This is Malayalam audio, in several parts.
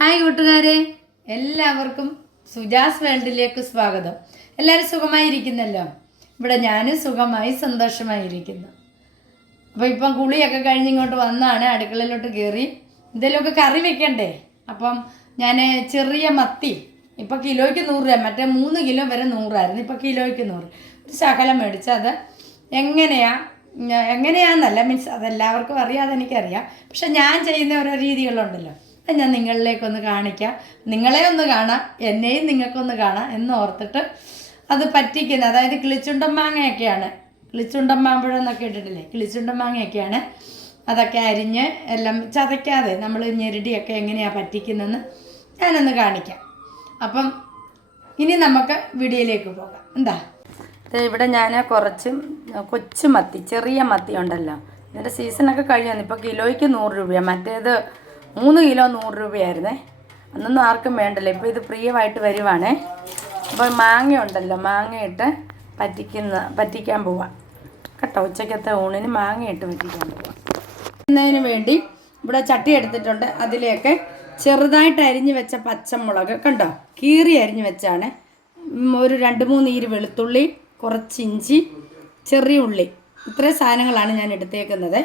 ഹായ് കൂട്ടുകാരെ. എല്ലാവർക്കും സുജാസ് വേൾഡിലേക്ക് സ്വാഗതം. എല്ലാവരും സുഖമായിരിക്കുന്നല്ലോ? ഇവിടെ ഞാനും സുഖമായി സന്തോഷമായിരിക്കുന്നു. അപ്പോൾ ഇപ്പം കുളിയൊക്കെ കഴിഞ്ഞ് ഇങ്ങോട്ട് വന്നാണ് അടുക്കളയിലോട്ട് കയറി എന്തെങ്കിലുമൊക്കെ കറി വെക്കണ്ടേ? അപ്പം ഞാൻ ചെറിയ മത്തി. ഇപ്പം കിലോയ്ക്ക് നൂറ് രൂപ മറ്റേ മൂന്ന് കിലോ വരെ നൂറായിരുന്നു ഇപ്പം കിലോയ്ക്ക് നൂറ്. ഒരു ശകലം മേടിച്ച് അത് എങ്ങനെയാ എങ്ങനെയാണെന്നല്ല മീൻസ് അതെല്ലാവർക്കും അറിയാതെ എനിക്കറിയാം. പക്ഷെ ഞാൻ ചെയ്യുന്ന ഓരോ രീതികളുണ്ടല്ലോ. ഞാൻ നിങ്ങളിലേക്കൊന്ന് കാണിക്കാം. നിങ്ങളെ ഒന്ന് കാണാം എന്നെയും നിങ്ങൾക്കൊന്ന് കാണാം എന്ന് ഓർത്തിട്ട് അത് പറ്റിക്കുന്നത് അതായത് കിളിച്ചുണ്ടൻ മാങ്ങയൊക്കെയാണ്. എന്നൊക്കെ ഇട്ടിട്ടില്ലേ? കിളിച്ചുണ്ടൻ മാങ്ങയൊക്കെയാണ്. അതൊക്കെ അരിഞ്ഞ് എല്ലാം ചതയ്ക്കാതെ നമ്മൾ ഞെരടിയൊക്കെ എങ്ങനെയാണ് പറ്റിക്കുന്നതെന്ന് ഞാനൊന്ന് കാണിക്കാം. അപ്പം ഇനി നമുക്ക് വീഡിയോയിലേക്ക് പോകാം. എന്താ? ഇവിടെ ഞാൻ കുറച്ച് കൊച്ചു മത്തി ചെറിയ മത്തി ഉണ്ടല്ലോ. ഇതിന്റെ സീസണൊക്കെ കഴിഞ്ഞു ഇപ്പോൾ കിലോയ്ക്ക് നൂറ് രൂപയാണ് മറ്റേത് മൂന്ന് കിലോ നൂറ് രൂപയായിരുന്നേ. അന്നൊന്നും ആർക്കും വേണ്ടല്ലോ? ഇപ്പോൾ ഇത് പ്രിയമായിട്ട് വരുവാണേ. അപ്പോൾ മാങ്ങ ഉണ്ടല്ലോ മാങ്ങയിട്ട് പറ്റിക്കുന്ന പറ്റിക്കാൻ പോവാം. കേട്ടോ ഉച്ചക്കത്തെ ഊണിന് മാങ്ങയിട്ട് പറ്റിക്കാൻ പോവാം. എന്നതിന് വേണ്ടി ഇവിടെ ചട്ടി എടുത്തിട്ടുണ്ട്. അതിലേക്ക് ചെറുതായിട്ട് അരിഞ്ഞു വെച്ച പച്ചമുളക് കണ്ടോ? കീറി അരിഞ്ഞു വെച്ചാണ്. ഒരു രണ്ട് മൂന്ന് ഈര് വെളുത്തുള്ളി കുറച്ച് ഇഞ്ചി ചെറിയ ഉള്ളി. ഇത്രയും സാധനങ്ങളാണ് ഞാൻ എടുത്തേക്കുന്നത്.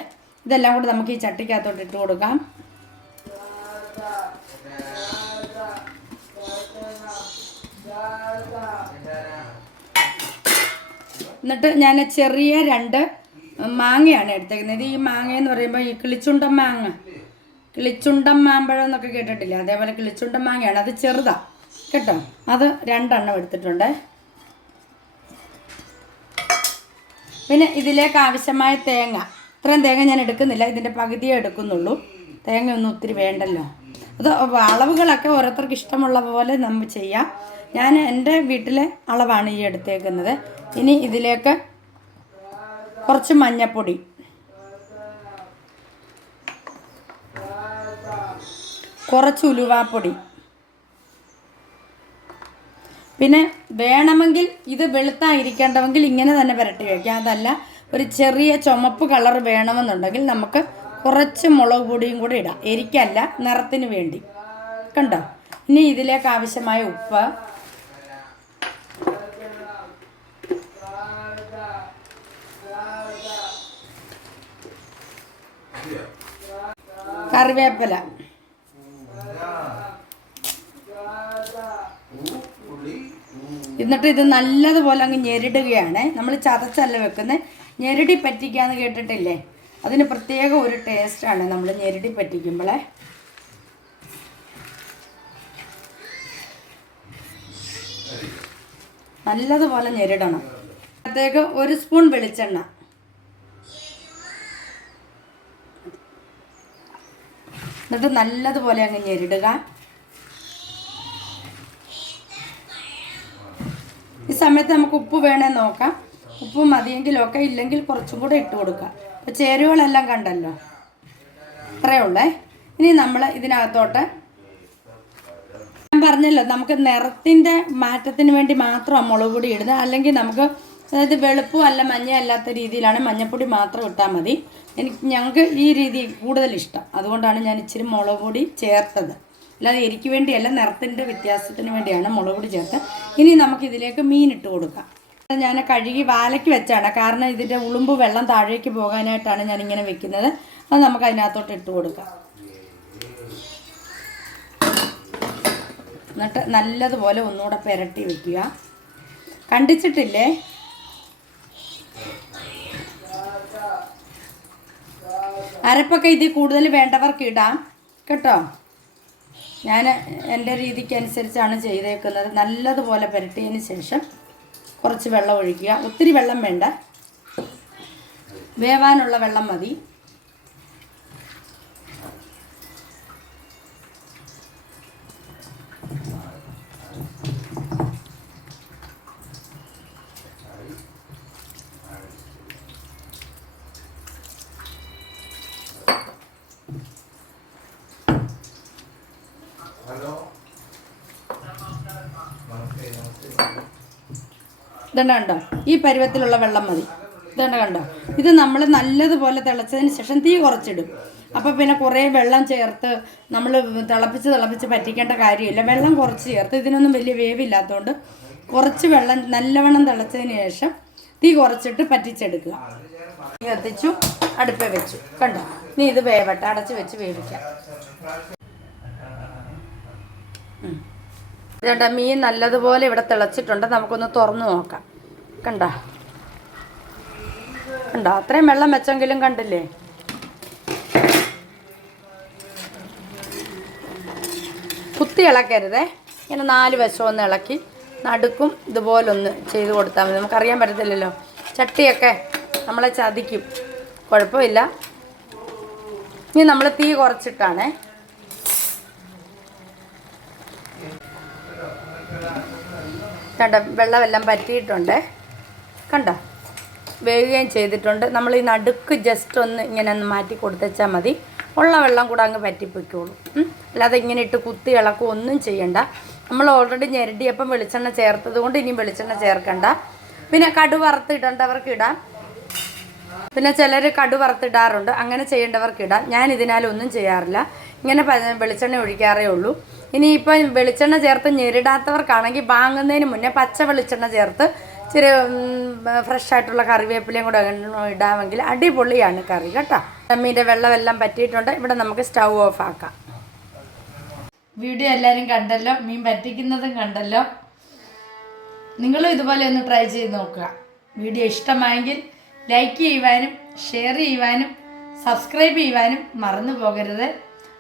ഇതെല്ലാം കൂടെ നമുക്ക് ഈ ചട്ടിക്കകത്തോട്ട് ഇട്ട് കൊടുക്കാം. എന്നിട്ട് ഞാൻ ചെറിയ രണ്ട് മാങ്ങയാണ് എടുത്തേക്കുന്നത്. ഈ മാങ്ങ എന്ന് പറയുമ്പോൾ ഈ കിളിച്ചുണ്ടൻ മാങ്ങ. കിളിച്ചുണ്ടൻ മാമ്പഴം എന്നൊക്കെ കേട്ടിട്ടില്ല? അതേപോലെ കിളിച്ചുണ്ടൻ മാങ്ങയാണ്. അത് ചെറുതാ. കേട്ടോ? അത് രണ്ടെണ്ണം എടുത്തിട്ടുണ്ട്. പിന്നെ ഇതിലേക്ക് ആവശ്യമായ തേങ്ങ. ഇത്രയും തേങ്ങ ഞാൻ എടുക്കുന്നില്ല. ഇതിന്റെ പകുതിയേ എടുക്കുന്നുള്ളൂ. തേങ്ങ ഒന്നും ഒത്തിരി വേണ്ടല്ലോ. അത് അളവുകളൊക്കെ ഓരോരുത്തർക്ക് ഇഷ്ടമുള്ള പോലെ നമ്മൾ ചെയ്യാം. ഞാൻ എന്റെ വീട്ടിലെ അളവാണ് ഈ എടുത്തേക്കുന്നത്. ഇനി ഇതിലേക്ക് കുറച്ച് മഞ്ഞപ്പൊടി. കുറച്ച് ഉലുവാപ്പൊടി. പിന്നെ വേണമെങ്കിൽ ഇത് വെളുത്തായിരിക്കേണ്ടവെങ്കിൽ ഇങ്ങനെ തന്നെ പുരട്ടി വയ്ക്കാം അതല്ല ഒരു ചെറിയ ചുമപ്പ് കളർ വേണമെന്നുണ്ടെങ്കിൽ നമുക്ക് കുറച്ച് മുളക് പൊടിയും കൂടി ഇടാം. എരിക്കല്ല നിറത്തിന് വേണ്ടി. കണ്ടോ? ഇനി ഇതിലേക്ക് ആവശ്യമായ ഉപ്പ്. കറിവേപ്പില. എന്നിട്ട് ഇത് നല്ലതുപോലെ അങ്ങ് ഞെരിടുകയാണ്. നമ്മൾ ചതച്ചല്ല വെക്കുന്നത് ഞെരടി പറ്റിക്കാന്ന് കേട്ടിട്ടില്ലേ? അതിന് പ്രത്യേക ഒരു ടേസ്റ്റാണ് നമ്മൾ ഞെരടി പറ്റിക്കുമ്പോളേ. നല്ലതുപോലെ ഞെരിടണം. അതിലേക്ക് ഒരു സ്പൂൺ വെളിച്ചെണ്ണ. എന്നിട്ട് നല്ലതുപോലെ അങ്ങ് ഞെരിടുക. ഈ സമയത്ത് നമുക്ക് ഉപ്പ് വേണേ നോക്കാം. ഉപ്പ് മതിയെങ്കിലൊക്കെ ഇല്ലെങ്കിൽ കുറച്ചും കൂടെ ഇട്ട് കൊടുക്കുക അപ്പോൾ ചേരുവകളെല്ലാം കണ്ടല്ലോ? അത്രയേ ഉള്ളേ. ഇനി നമ്മൾ ഇതിനകത്തോട്ട് ഞാൻ പറഞ്ഞല്ലോ നമുക്ക് നിറത്തിന്റെ മാറ്റത്തിന് വേണ്ടി മാത്രമാണ് മുളക് പൊടി ഇടുന്നത്. അല്ലെങ്കിൽ നമുക്ക് അതായത് വെളുപ്പും അല്ല മഞ്ഞ അല്ലാത്ത രീതിയിലാണ് മഞ്ഞപ്പൊടി മാത്രം ഇട്ടാൽ മതി. എനിക്ക് ഞങ്ങൾക്ക് ഈ രീതി കൂടുതൽ ഇഷ്ടം. അതുകൊണ്ടാണ് ഞാൻ ഇച്ചിരി മുളക് പൊടി ചേർത്തത്. അല്ലാതെ എനിക്ക് വേണ്ടിയല്ല നിറത്തിന്റെ വ്യത്യാസത്തിന് വേണ്ടിയാണ് മുളക് പൊടി ചേർത്ത് ഇനി നമുക്കിതിലേക്ക് മീൻ ഇട്ട് കൊടുക്കാം. അത് ഞാൻ കഴുകി വാലയ്ക്ക് വെച്ചാണ്. കാരണം ഇതിന്റെ ഉളുമ്പ് വെള്ളം താഴേക്ക് പോകാനായിട്ടാണ് ഞാൻ ഇങ്ങനെ വെക്കുന്നത്. അത് നമുക്ക് അതിനകത്തോട്ട് ഇട്ട് കൊടുക്കാം. എന്നിട്ട് നല്ലതുപോലെ ഒന്നുകൂടെ പുരട്ടി വെക്കുക. കണ്ടിച്ചിട്ടില്ലേ? അരപ്പൊക്കെ ഇതിൽ കൂടുതൽ വേണ്ടവർക്ക് ഇടാം. കേട്ടോ? ഞാൻ എന്റെ രീതിക്കനുസരിച്ചാണ് ചെയ്തേക്കുന്നത്. നല്ലതുപോലെ പുരട്ടിയതിന് ശേഷം കുറച്ച് വെള്ളം ഒഴിക്കുക. ഒത്തിരി വെള്ളം വേണ്ട. വേവാനുള്ള വെള്ളം മതി. ഇതണ്ട കണ്ടോ? ഈ പരുവത്തിലുള്ള വെള്ളം മതി. ഇതണ്ട കണ്ടോ? ഇത് നമ്മൾ നല്ലതുപോലെ തിളച്ചതിന് ശേഷം തീ കുറച്ചിടും. അപ്പോൾ പിന്നെ കുറേ വെള്ളം ചേർത്ത് നമ്മൾ തിളപ്പിച്ച് തിളപ്പിച്ച് പറ്റിക്കേണ്ട കാര്യമില്ല. വെള്ളം കുറച്ച് ചേർത്ത് ഇതിനൊന്നും വലിയ വേവില്ലാത്തതുകൊണ്ട് കുറച്ച് വെള്ളം നല്ലവണ്ണം തിളച്ചതിന് ശേഷം തീ കുറച്ചിട്ട് പറ്റിച്ചെടുക്കുക. തീ കത്തിച്ചു അടുപ്പേ വെച്ചു. കണ്ടോ? നീ ഇത് വേവട്ടെ. അടച്ച് വെച്ച് വേവിക്കാം. ഇതുകൊണ്ട് മീൻ നല്ലതുപോലെ ഇവിടെ തിളച്ചിട്ടുണ്ട്. നമുക്കൊന്ന് തുറന്നു നോക്കാം. കണ്ട? കണ്ടോ? അത്രയും വെള്ളം വെച്ചെങ്കിലും കണ്ടില്ലേ? കുത്തി ഇളക്കരുതേ. ഇങ്ങനെ നാല് വശം ഒന്ന് ഇളക്കി നടുക്കും ഇതുപോലൊന്ന് ചെയ്ത് കൊടുത്താൽ മതി. നമുക്കറിയാൻ പറ്റത്തില്ലല്ലോ. ചട്ടിയൊക്കെ നമ്മളെ ചതിക്കും. കുഴപ്പമില്ല. ഇനി നമ്മൾ തീ കുറച്ചിട്ടാണേ. കണ്ട വെള്ളമെല്ലാം പറ്റിയിട്ടുണ്ട്. കണ്ടോ? വേവുകയും ചെയ്തിട്ടുണ്ട്. നമ്മൾ ഈ നടുക്ക് ജസ്റ്റ് ഒന്ന് ഇങ്ങനെ ഒന്ന് മാറ്റി കൊടുത്തേച്ചാൽ മതി. ഉള്ള വെള്ളം കൂടെ അങ്ങ് പറ്റിപ്പൊയ്ക്കോളൂ. അല്ലാതെ ഇങ്ങനെ ഇട്ട് കുത്തി ഇളക്കുക ഒന്നും ചെയ്യണ്ട. നമ്മൾ ഓൾറെഡി ഞെരടിയപ്പം വെളിച്ചെണ്ണ ചേർത്തത് കൊണ്ട് ഇനിയും വെളിച്ചെണ്ണ ചേർക്കണ്ട. പിന്നെ കടു വറുത്തിടേണ്ടവർക്ക് ഇടാം. പിന്നെ ചിലർ കടു വറുത്തിടാറുണ്ട് അങ്ങനെ ചെയ്യേണ്ടവർക്ക് ഇടാം. ഞാൻ ഇതിനാലൊന്നും ചെയ്യാറില്ല. ഇങ്ങനെ വെളിച്ചെണ്ണ ഒഴിക്കാറേ ഉള്ളൂ. ഇനിയിപ്പം വെളിച്ചെണ്ണ ചേർത്ത് ഞെരിടാത്തവർക്കാണെങ്കിൽ വാങ്ങുന്നതിന് മുന്നേ പച്ച വെളിച്ചെണ്ണ ചേർത്ത് ഇച്ചിരി ഫ്രഷ് ആയിട്ടുള്ള കറിവേപ്പിലയും കൂടെ ഇടാമെങ്കിൽ അടിപൊളിയാണ് കറി കേട്ടോ. അമ്മീന്റെ വെള്ളമെല്ലാം പറ്റിയിട്ടുണ്ട്. ഇവിടെ നമുക്ക് സ്റ്റൗ ഓഫ് ആക്കാം. വീഡിയോ എല്ലാവരും കണ്ടല്ലോ മീൻ പറ്റിക്കുന്നതും കണ്ടല്ലോ. നിങ്ങളും ഇതുപോലെ ഒന്ന് ട്രൈ ചെയ്ത് നോക്കുക. വീഡിയോ ഇഷ്ടമായെങ്കിൽ ലൈക്ക് ചെയ്യുവാനും ഷെയർ ചെയ്യുവാനും സബ്സ്ക്രൈബ് ചെയ്യുവാനും മറന്നു പോകരുത്.